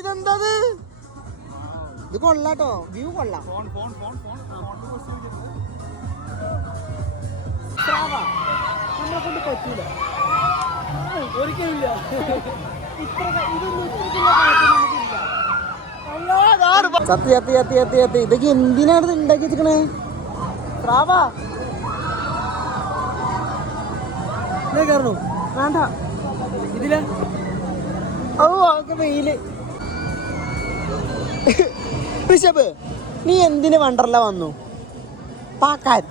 ഇതെന്തത്? ഇത് കൊള്ളാട്ടോ, വ്യൂ കൊള്ളാം. നമ്മളെ കൊണ്ട് പറ്റൂല, ഒരിക്കലില്ല. ഇതൊക്കെ എന്തിനാണ് ഇത് ഉണ്ടാക്കി വെച്ചിക്കണേ? പ്രാവാ കയറണു വേണ്ട ഇതില്. ഓ ആകെ വെയില്. ബിഷപ്പ്, നീ എന്തിന് വണ്ടർല വന്നു? പാക്കാൻ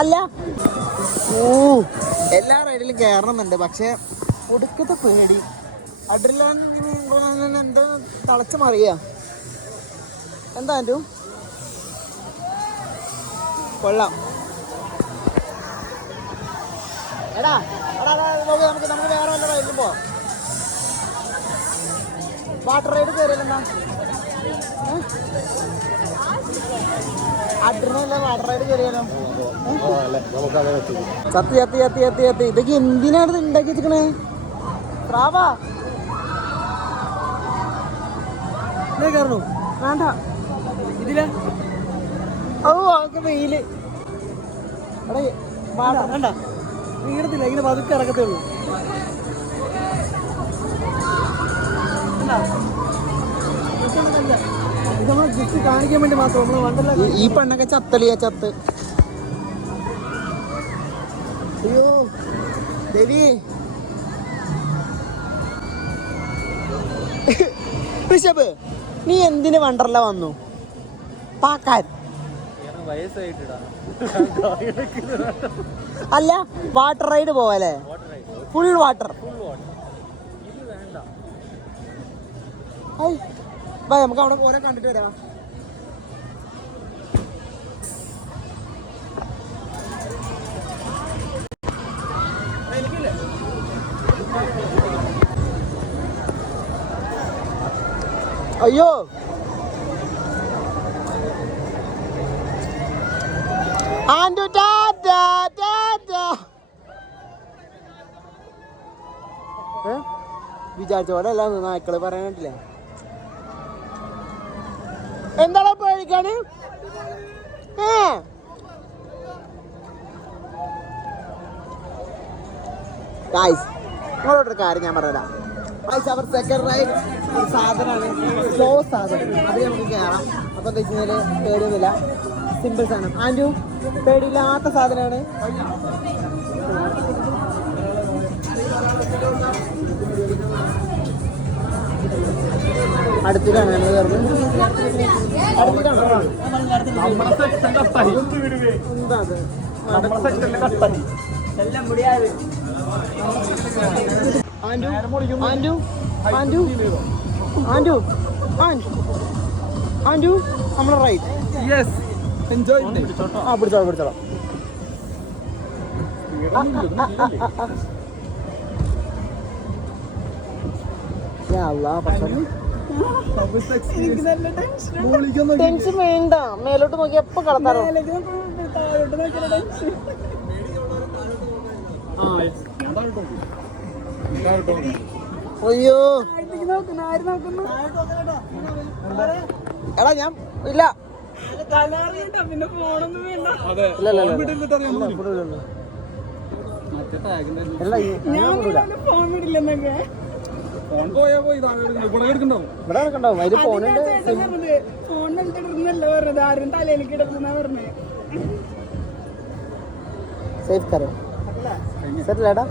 അല്ല. ഓ എല്ലാ റൈഡിലും കയറണമെന്നുണ്ട്, പക്ഷെ ഒടുക്കത്തെ പേടി. അഡ്രിനാലിൻ എന്താ തളച്ചു മറിയ. എന്താ ആൻറ്റു? കൊള്ളാം. എടാ നമുക്ക് വേറെ വല്ല റൈഡിലും പോവാം. വാട്ടർ റൈഡ് കയറിയല്ലെന്താ? അഡ്രിനല്ല, വാട്ടർ റൈഡ് കയറിയാലോ? ഇതൊക്കെ എന്തിനാണ് ഇത് ഉണ്ടാക്കി വെച്ചിക്കണേ? പ്രാവാ കയറണു വേണ്ട ഇതില്. ഓ ആകെ വെയില്. എടാ വേണ്ട, വീടത്തില്ല, ഇങ്ങനെ പതുക്കെ ഇറക്കത്തേ ഉള്ളൂ. ഇത് നമ്മളെ ജസ്റ്റ് കാണിക്കാൻ വേണ്ടി മാത്രം. നമ്മള് വണ്ടല്ല. ഈ പെണ്ണൊക്കെ ചത്തളിയാ, ചത്ത്. അയ്യോ ദേവി. ബിഷപ്പ്, നീ എന്തിന് വണ്ടർല വന്നു? പാക്കാൻ അല്ല, വാട്ടർ റൈഡ് പോവല്ലേ? Full water. നമുക്ക് അവിടെ ഓരോ കണ്ടിട്ട് വരാം. അയ്യോ ആൻഡു ടാറ്റാ ടാറ്റാ. വിചാരിച്ച പോലെ അല്ല നായ്ക്കള് പറയാനിട്ടില്ലേ. എന്താണ് പേടിക്കാണ്? നിങ്ങളോടൊരു കാര്യം ഞാൻ പറയാം. അവർ സെക്കൻഡ് റൈഡ് ഒരു സാധനമാണ്, സ്ലോ സാധനം. അത് നമുക്ക് കയറാം. അപ്പം എന്താ വെച്ച് കഴിഞ്ഞാൽ പേടിയൊന്നുമില്ല, സിമ്പിൾ സാധനം. ആൻറ്റു പേടിയില്ലാത്ത സാധനമാണ്. അടുത്തിട്ടാണ് ഞങ്ങൾ കയറുന്നത്. അടുത്തിട്ടാണ് എന്താ അത്? ആൻറ്റു ആൻറ്റു ആൻറ്റു ആൻറ്റു ആൻറ്റു നമ്മളെ റൈറ്റ്. Yes, enjoy. ആ പിടിച്ചോളാം പിടിച്ചോളാം. ടെൻഷൻ വേണ്ട, മേലോട്ട് നോക്കി എപ്പോ കളത്താറോ. അയ്യോ എടാ ഞാൻ ഇല്ല. സേഫ് കരോ സെറ്റിലേടാ.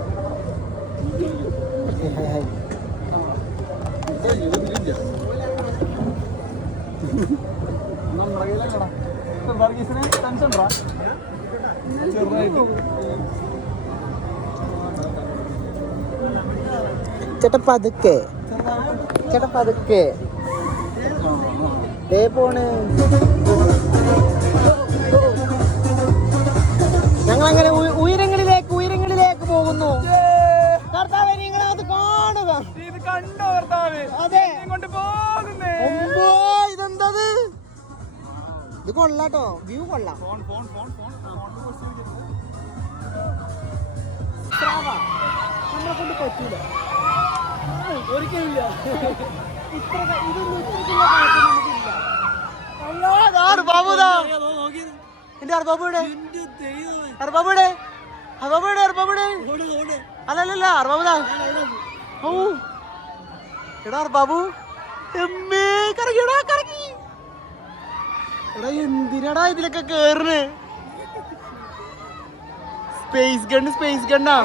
ചേട്ടാ പതുക്കെ, ചേട്ടാ പതുക്കെ ദേ പോണ്. ഞങ്ങളങ്ങനെ ഉയരങ്ങളിലേക്ക് ഉയരങ്ങളിലേക്ക് പോകുന്നു. കർത്താവേ നിങ്ങളത് കാണുക. അതെ, ഇതെന്തത്? ഇത് കൊള്ളാട്ടോ, വ്യൂ കൊള്ളാം. നമ്മളെ കൊണ്ട് പറ്റൂല, ഒരിക്കലില്ല. ഇത്ര ഇതൊന്നും ഇത്രയ്ക്കുള്ള കാര്യം നമുക്കില്ല. എന്റെ അർബാബുടെ അർബാബുടെ അർബാബുടെ അർബാബുടെ അല്ലല്ല അർബാബുദാ. ഓ എടാ അർബാബു കറങ്ങിയടാ കറങ്ങി. എടാ എന്തിനാടാ ഇതിലൊക്കെ കേറുന്നേ? സ്പേസ് ഗണ്ണാ.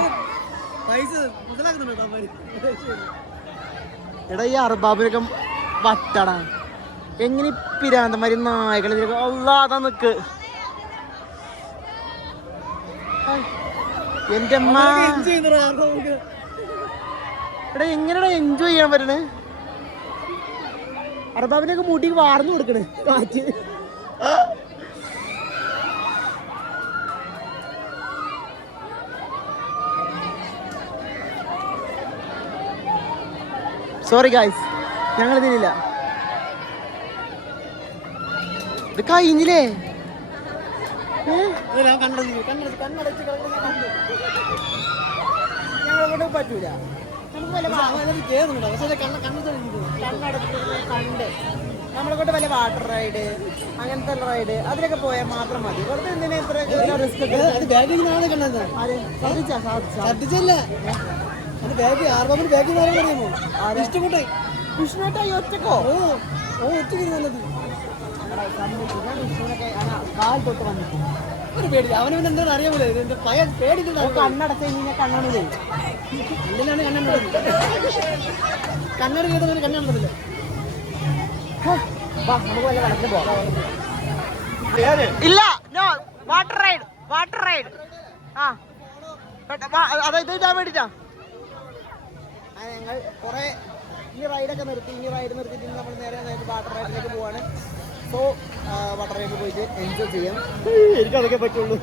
എടാ ഈ അർബാബിനൊക്കെ വട്ടടാ. എങ്ങനെ പിരാന്തമാരി നായകളെ ഇതിലൊക്കെ അല്ലാതാ നിക്ക്. എന്റെ അമ്മ എടാ എങ്ങനെയാ എൻജോയ് ചെയ്യാൻ പറ്റണേ? അർബാബിനൊക്കെ മുടി വാർന്നു കൊടുക്കണേ കാറ്റ്. സോറി ഗായ്സ്, ഞങ്ങൾ ഇതിലില്ല. ഇത് കഴിഞ്ഞില്ലേ? ഞങ്ങളെ പറ്റൂല. നമ്മളെ കൊണ്ട് വല്ല വാട്ടർ റൈഡ് അങ്ങനത്തെ റൈഡ് അതിലൊക്കെ പോയാൽ മാത്രം മതി. വെറുതെ എന്തിനാ ഇത്ര റിസ്ക്? വിഷ്ണുട്ടായി ഒറ്റക്കോ? കാൽ തൊട്ട് വന്നിട്ട് ഒരു പേടി. അവന് എന്താ അറിയാമല്ലോ, പേടി കണ്ണടച്ച് കഴിഞ്ഞാൽ കണ്ണാണ് എന്തിനാണ് കണ്ണട ചെയ്തവന് കണ്ണാണല്ലോ. നമുക്ക് വല്ല വെള്ളത്തിന് പോകാം. ഇല്ല, നോ വാട്ടർ റൈഡ്. ആ അതായത് ഇടാൻ വേണ്ടിട്ടാ ഞങ്ങൾ കുറെ ഈ റൈഡൊക്കെ നിർത്തി. ഈ റൈഡ് നിർത്തിയിട്ട് നമ്മൾ നേരെ വാട്ടർ റൈഡിലേക്ക് പോവാണ്. സോ വാട്ടർ റൈഡിൽ പോയിട്ട് എൻജോയ് ചെയ്യാം. എനിക്കതൊക്കെ പറ്റുള്ളൂ.